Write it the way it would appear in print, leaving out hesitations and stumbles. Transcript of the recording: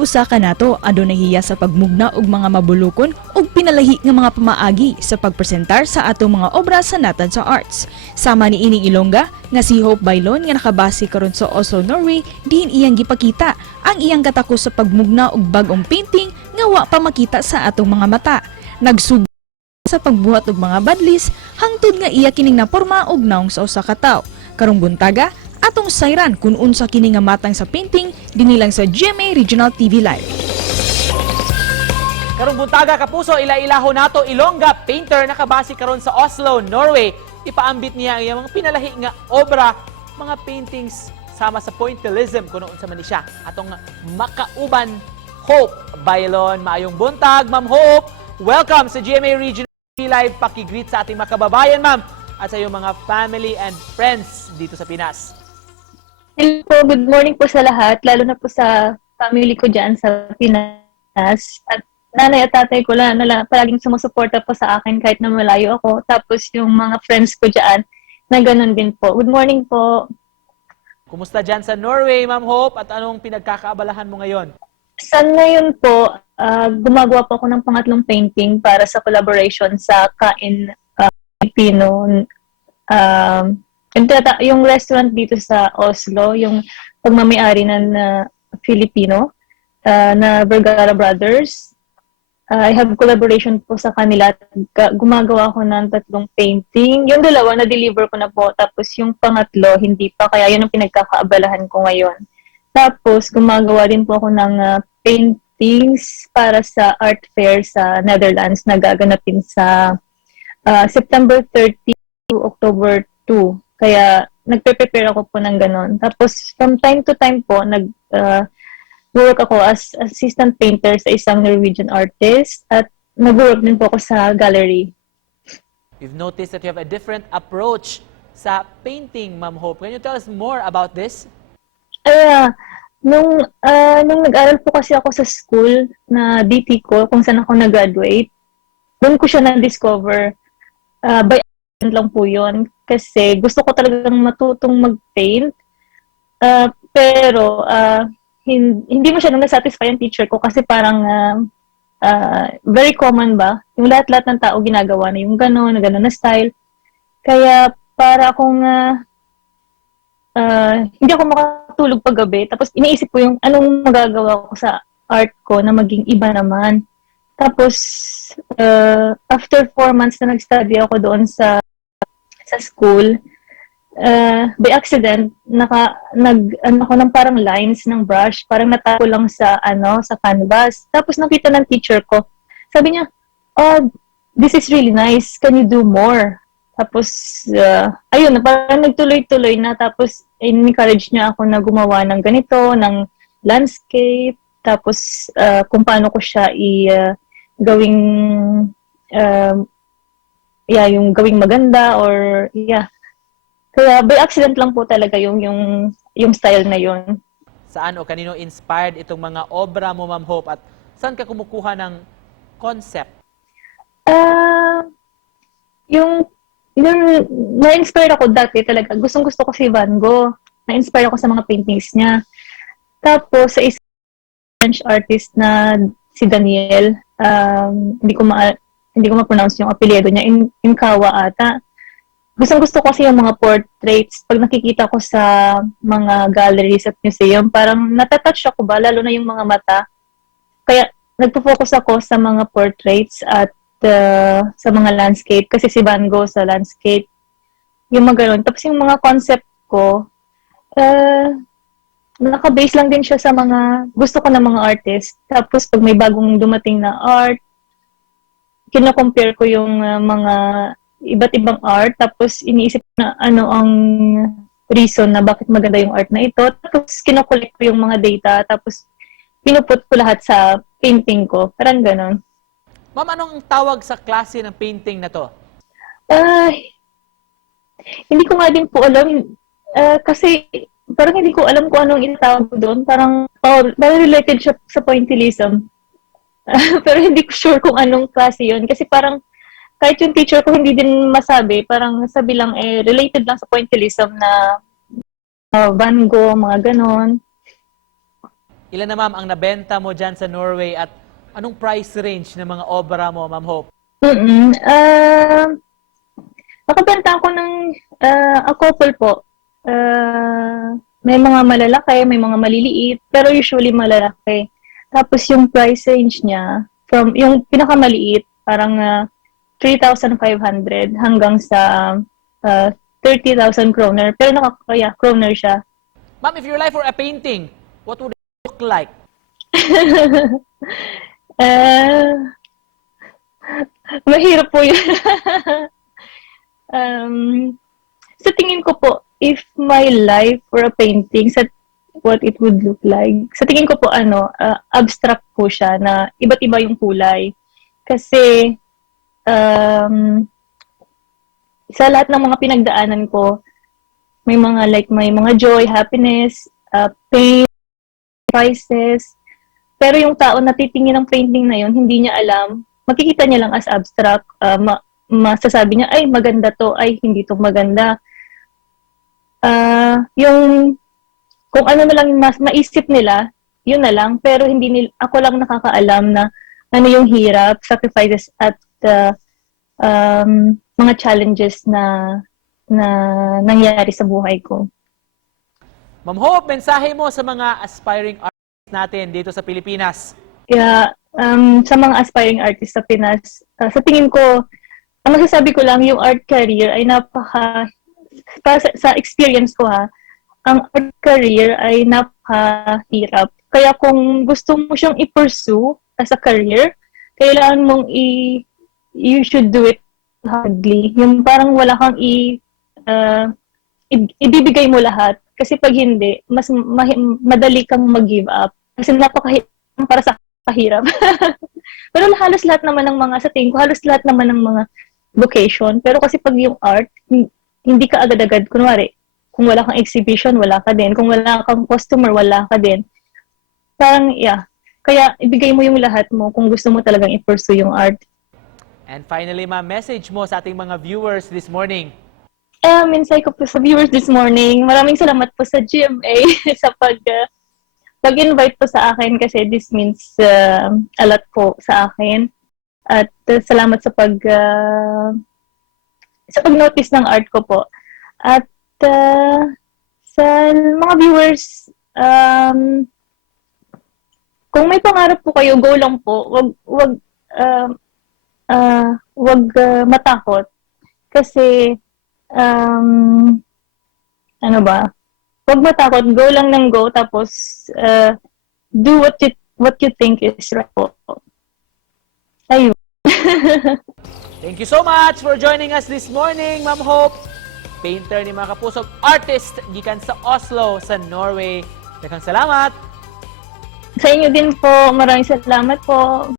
usa ka nato adunay hiya sa pagmugna og mga mabulukon ug pinalahi nga mga pamaagi sa pagpresentar sa atong mga obra sa Natad sa Arts. Sama ni ining Ilongga nga si Hope Bailon nga nakabase karon sa Oslo, Norway, diin iyang gipakita ang iyang katakos sa pagmugna og bag-ong painting nga wa pa makita sa atong mga mata. Nagsug sa pagbuhat og mga badlis hangtod nga iya kining naporma og naong sa usa ka tawo. Karong buntaga atong sayran kung unsa kini nga matang sa painting dinilang sa GMA Regional TV Live. Karong buntaga kapuso, ila-ilaho nato Ilongga painter nakabase karon sa Oslo, Norway. Ipaambit niya ang iyang mga pinalahi nga obra, mga paintings sama sa pointillism kuno unsa man ni siya. Atong makauban Hope Bailon. Maayong buntag, Ma'am Hope. Welcome sa GMA Regional TV Live. Paki-greet sa ating mga kababayan, Ma'am, at sa iyong mga family and friends dito sa Pinas. Hello po, good morning po sa lahat, lalo na po sa family ko dyan sa Pinas. At nanay at tatay ko lang, palaging sumusuporta po sa akin kahit na malayo ako. Tapos yung mga friends ko dyan, na ganun din po. Good morning po. Kumusta dyan sa Norway, Ma'am Hope? At anong pinagkakaabalahan mo ngayon? Sa ngayon po, gumagawa po ako ng pangatlong painting para sa collaboration sa Kain Filipino. Yung restaurant dito sa Oslo, yung pagmamayari ng Filipino na Vergara Brothers. I have collaboration po sa kanila. Gumagawa ako ng 3 painting. Yung 2, na-deliver ko na po. Tapos yung pangatlo, hindi pa. Kaya yun ang pinagkakaabalahan ko ngayon. Tapos gumagawa din po ako ng paintings para sa art fair sa Netherlands na gaganapin sa September 30 to October 2. Kaya nagpe-prepare ako po ng ganon. Tapos from time to time po, work ako as assistant painter sa isang Norwegian artist at nag-work din po ako sa gallery. We've noticed that you have a different approach sa painting, Ma'am Hope. Can you tell us more about this? Nung nag-aral po kasi ako sa school na DT ko, kung saan ako nag-graduate, doon ko siya na-discover. By accident lang po yun. Kasi gusto ko talagang matutong mag-paint. Pero hindi masyadong na-satisfy ang teacher ko kasi parang very common ba? Yung lahat-lahat ng tao ginagawa na yung gano'n na style. Kaya para akong hindi ako makatulog paggabi. Tapos iniisip ko yung anong magagawa ko sa art ko na maging iba naman. Tapos after 4 months na nag-study ako doon sa school, by accident ako ng parang lines ng brush, parang natapo lang sa canvas. Tapos nakita ng teacher ko. Sabi niya, "Oh, this is really nice. Can you do more?" Tapos ayun, parang nagtuloy-tuloy na. Tapos encourage niya ako na gumawa ng ganito, ng landscape. Tapos kung paano ko siya gawing yung gawing maganda or Kaya by accident lang po talaga yung style na yun. Saan o kanino inspired itong mga obra mo, Ma'am Hope? At saan ka kumukuha ng concept? Yung na-inspire ako dati talaga. Gustong-gusto ko si Van Gogh. Na-inspire ako sa mga paintings niya. Tapos sa isang French artist na si Daniel, hindi ko ma-pronounce yung apelyido niya, Inkawa ata. Gustong-gusto ko kasi yung mga portraits. Pag nakikita ko sa mga galleries at museum, parang natatouch ako ba, lalo na yung mga mata. Kaya nagpo-focus ako sa mga portraits at sa mga landscape. Kasi si Van Gogh sa landscape, yung mga ganun. Tapos yung mga concept ko, naka-base lang din siya sa mga gusto ko ng mga artist. Tapos pag may bagong dumating na art, kino-compare ko yung mga iba't ibang art, tapos iniisip na ano ang reason na bakit maganda yung art na ito. Tapos kino-collect ko yung mga data, tapos pinuput ko lahat sa painting ko. Parang ganon. Ma'am, anong tawag sa klase ng painting na to? Hindi ko nga din po alam. Kasi parang hindi ko alam kung anong itawag ko doon. Parang related siya sa pointillism. Pero hindi ko sure kung anong klase yun. Kasi parang kahit yung teacher ko hindi din masabi, parang sabi lang related lang sa pointillism na Van Gogh, mga ganon. Ilan na ma'am ang nabenta mo dyan sa Norway at anong price range ng mga obra mo, Ma'am Hope? Nakabenta ako ng a couple po. May mga malalaki, may mga maliliit, pero usually malalaki. Tapos yung price range niya, from yung pinakamaliit, parang 3,500 hanggang sa 30,000 kroner. Pero nakakaya, kroner siya. Ma'am, if your life were a painting, what would it look like? Mahirap po yun. Sa tingin ko po, if my life were a painting, sa what it would look like, sa tingin ko po, abstract po siya na iba't iba yung kulay. Kasi, sa lahat ng mga pinagdaanan ko, may mga joy, happiness, pain, crisis. Pero yung tao na titingin ng painting na yun, hindi niya alam, makikita niya lang as abstract, masasabi niya, ay, maganda to, ay, hindi to maganda. Yung, kung ano na lang mas maisip nila, yun na lang, pero ako lang nakakaalam na ano yung hirap, sacrifices at mga challenges na nangyari sa buhay ko. Ma'am Hope, mensahe mo sa mga aspiring artists natin dito sa Pilipinas. Kaya, sa mga aspiring artists sa Pinas, sa tingin ko, ang masasabi ko lang, yung art career ay sa experience ko ang art career ay napakahirap. Kaya kung gusto mo siyang i-pursue as a career, kailangan mong you should do it hardly. Yung parang wala kang ibibigay mo lahat. Kasi pag hindi, mas madali kang mag-give up. Kasi napakahirap para sa kahirap. Pero halos lahat naman ng mga, sa tingin ko, halos lahat naman ng mga vocation. Pero kasi pag yung art, hindi ka agad-agad. Kunwari, kung wala kang exhibition, wala ka din. Kung wala kang customer, wala ka din. Parang, yeah. Kaya ibigay mo yung lahat mo kung gusto mo talagang i-pursue yung art. And finally, ma'am, message mo sa ating mga viewers this morning. Mensahe ko po sa viewers this morning. Maraming salamat po sa GMA sa pag-invite po sa akin kasi this means a lot po sa akin. At salamat sa pag-notice ng art ko po. At sa mga viewers, kung may pangarap po kayo, go lang po. Wag matakot. Kasi wag matakot, go lang ng go, tapos do what you think is right po. Ayun. Thank you so much for joining us this morning, Ma'am Hope. Painter ni mga kapusog, artist gikan sa Oslo, sa Norway. Daghang salamat. Sa inyo din po, maraming salamat po.